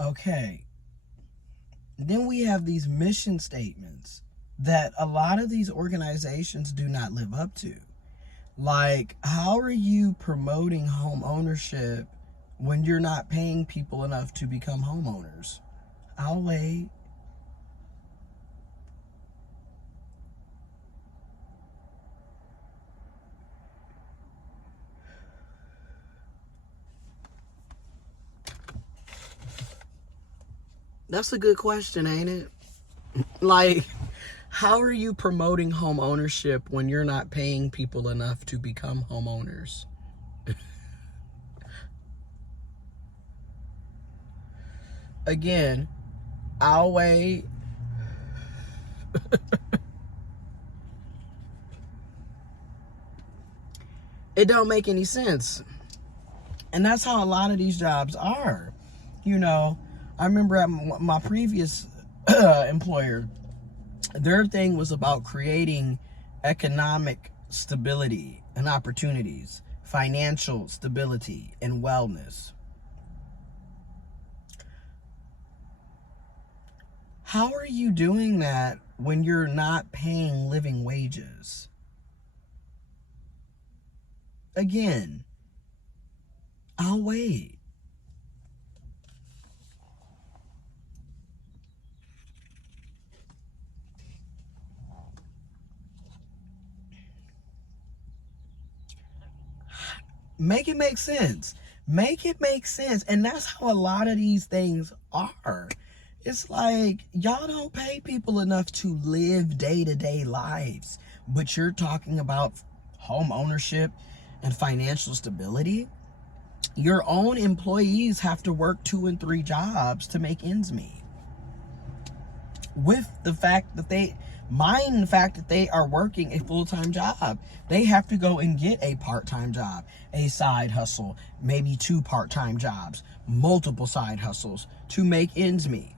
Okay. Then we have these mission statements that a lot of these organizations do not live up to. Like, how are you promoting home ownership when you're not paying people enough to become homeowners? I'll wait. That's a good question, ain't it? Like, how are you promoting home ownership when you're not paying people enough to become homeowners? Again, I'll wait. It don't make any sense. And that's how a lot of these jobs are. You know, I remember at my previous employer, their thing was about creating economic stability and opportunities, financial stability and wellness. How are you doing that when you're not paying living wages? Again, I'll wait. Make it make sense. Make it make sense. And that's how a lot of these things are. It's like, y'all don't pay people enough to live day-to-day lives, but you're talking about home ownership and financial stability. Your own employees have to work 2 and 3 jobs to make ends meet. With the fact that they are working a full-time job. They have to go and get a part-time job, a side hustle, maybe 2 part-time jobs, multiple side hustles to make ends meet.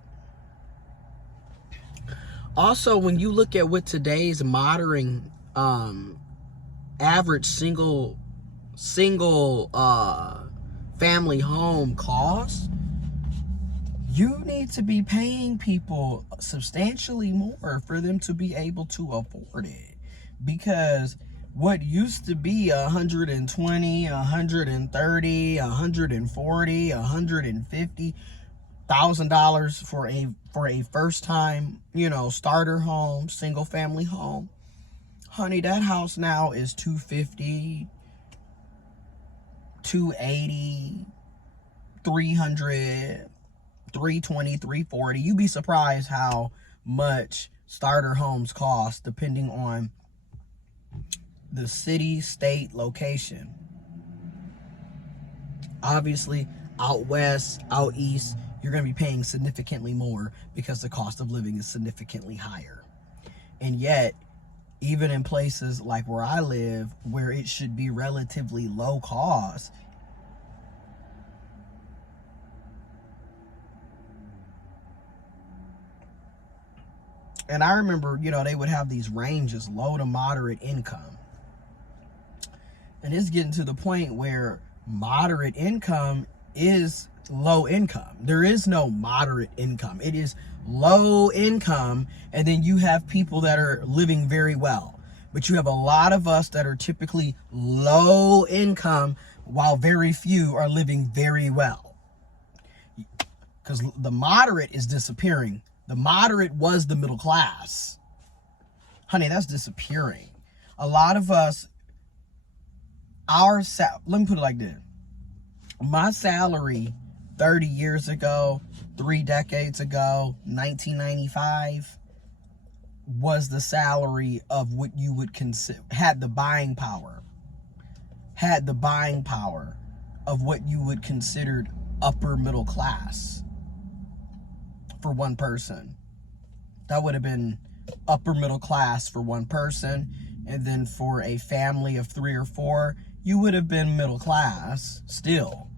Also, when you look at what today's modern average single family home costs, you need to be paying people substantially more for them to be able to afford it. Because what used to be $120, $130, $140, $150,000 for a first time, starter home, single family home. Honey, that house now is $250, $280, $300, $320, $340. You'd be surprised how much starter homes cost depending on the city, state, location. Obviously, out west, out east, you're going to be paying significantly more because the cost of living is significantly higher. And yet, even in places like where I live, where it should be relatively low cost, and I remember, they would have these ranges, low to moderate income. And it's getting to the point where moderate income is low income. There is no moderate income. It is low income, and then you have people that are living very well. But you have a lot of us that are typically low income, while very few are living very well. Because the moderate is disappearing. The moderate was the middle class. Honey, that's disappearing. A lot of us, let me put it like this. My salary 30 years ago, 3 decades ago, 1995, was the salary of what you would consider, had the buying power of what you would consider upper middle class for one person. That would have been upper middle class for one person, and then for a family of 3 or 4, you would have been middle class still.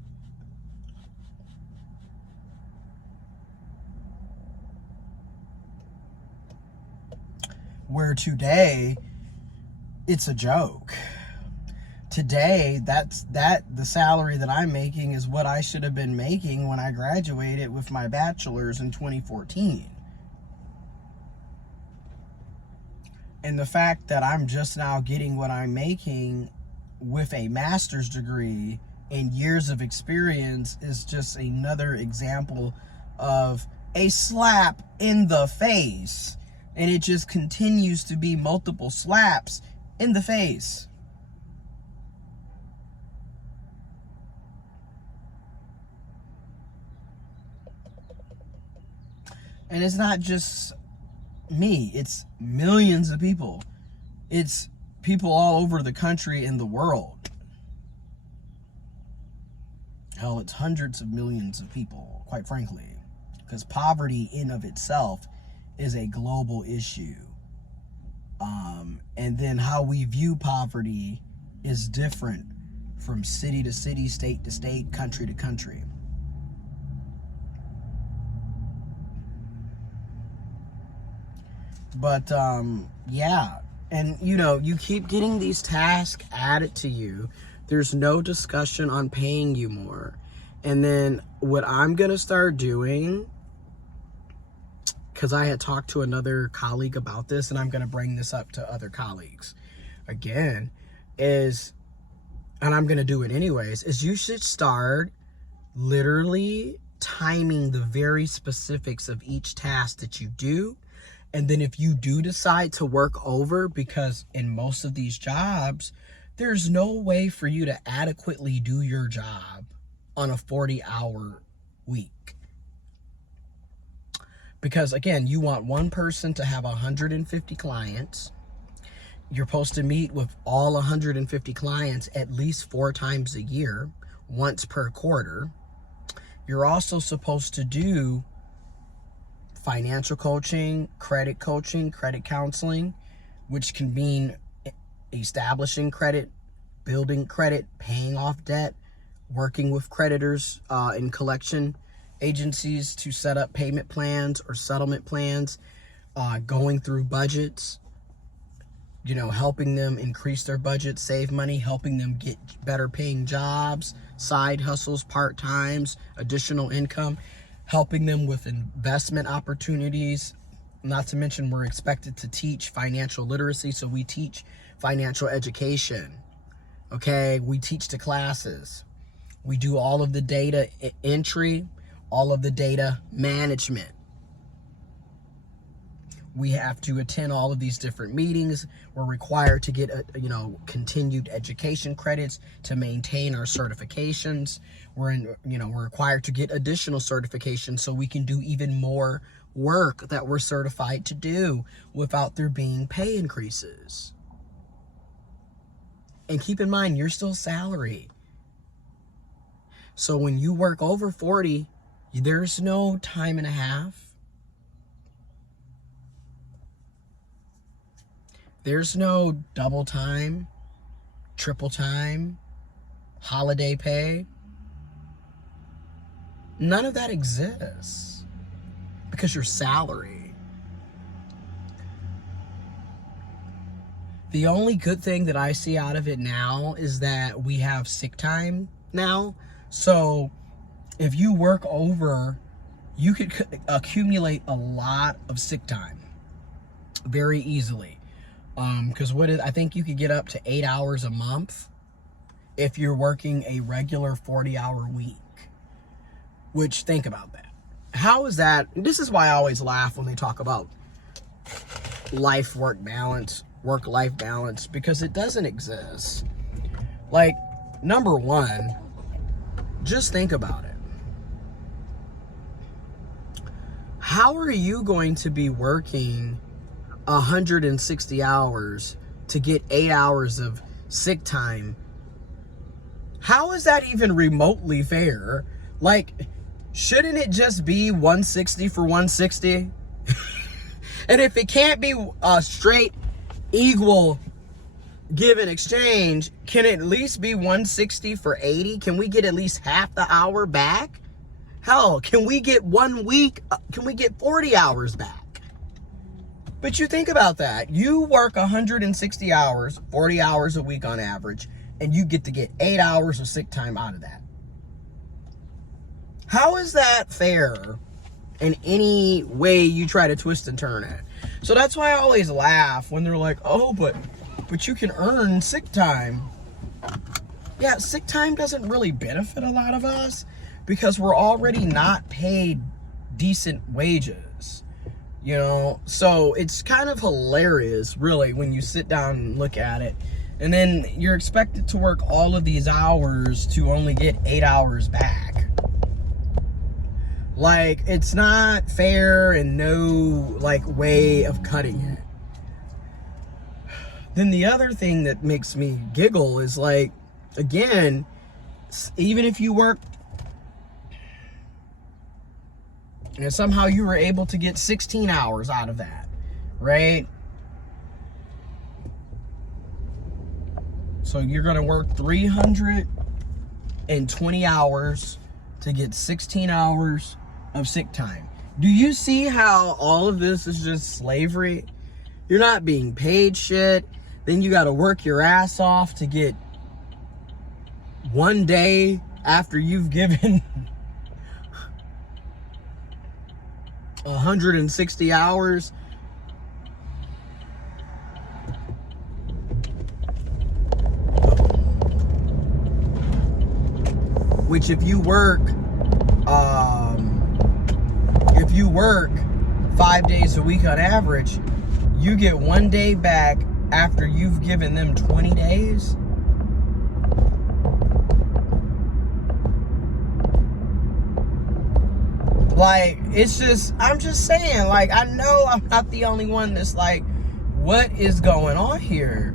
Where today, it's a joke. today, the salary that I'm making is what I should have been making when I graduated with my bachelor's in 2014. And the fact that I'm just now getting what I'm making with a master's degree and years of experience is just another example of a slap in the face. And it just continues to be multiple slaps in the face. And it's not just me, it's millions of people. It's people all over the country and the world. Hell, it's hundreds of millions of people, quite frankly. Because poverty in of itself is a global issue. And then how we view poverty is different from city to city, state to state, country to country. But yeah, and you keep getting these tasks added to you. There's no discussion on paying you more. And then what I'm gonna start doing, because I had talked to another colleague about this, and I'm gonna bring this up to other colleagues again, and I'm gonna do it anyways, is you should start literally timing the very specifics of each task that you do. And then if you do decide to work over, because in most of these jobs, there's no way for you to adequately do your job on a 40-hour week. Because again, you want one person to have 150 clients. You're supposed to meet with all 150 clients at least 4 times a year, once per quarter. You're also supposed to do financial coaching, credit counseling, which can mean establishing credit, building credit, paying off debt, working with creditors and collection agencies to set up payment plans or settlement plans, going through budgets, helping them increase their budget, save money, helping them get better paying jobs, side hustles, part-times, additional income, helping them with investment opportunities. Not to mention, we're expected to teach financial literacy, so we teach financial education. Okay, we teach the classes. We do all of the data entry, all of the data management. We have to attend all of these different meetings. We're required to get, continued education credits to maintain our certifications. We're required to get additional certifications so we can do even more work that we're certified to do without there being pay increases. And keep in mind, you're still salary. So when you work over 40, there's no time and a half. There's no double time, triple time, holiday pay. None of that exists because you're salary. The only good thing that I see out of it now is that we have sick time now. So if you work over, you could accumulate a lot of sick time very easily. Because I think you could get up to 8 hours a month if you're working a regular 40-hour week. Which, think about that. How is that? This is why I always laugh when they talk about work-life balance, because it doesn't exist. Like, number one, just think about it. How are you going to be working 160 hours to get 8 hours of sick time? How is that even remotely fair? Like, shouldn't it just be 160 for 160? And if it can't be a straight equal give and exchange, can it at least be 160 for 80? Can we get at least half the hour back? Hell, can we get 1 week? Can we get 40 hours back? But you think about that. You work 160 hours, 40 hours a week on average. and you get to get 8 hours of sick time out of that. How is that fair in any way you try to twist and turn it? So that's why I always laugh when they're like, oh, but you can earn sick time. Yeah, sick time doesn't really benefit a lot of us because we're already not paid decent wages, you know? So it's kind of hilarious, really, when you sit down and look at it. And then you're expected to work all of these hours to only get 8 hours back. Like, it's not fair and no, like, way of cutting it. Then the other thing that makes me giggle is, like, again, even if you work and somehow you were able to get 16 hours out of that, right? So you're going to work 320 hours to get 16 hours of sick time. Do you see how all of this is just slavery? You're not being paid shit. Then you got to work your ass off to get 1 day after you've given 160 hours. Which if you work 5 days a week on average, you get 1 day back after you've given them 20 days. Like, it's just, I'm just saying, like, I know I'm not the only one that's like, what is going on here?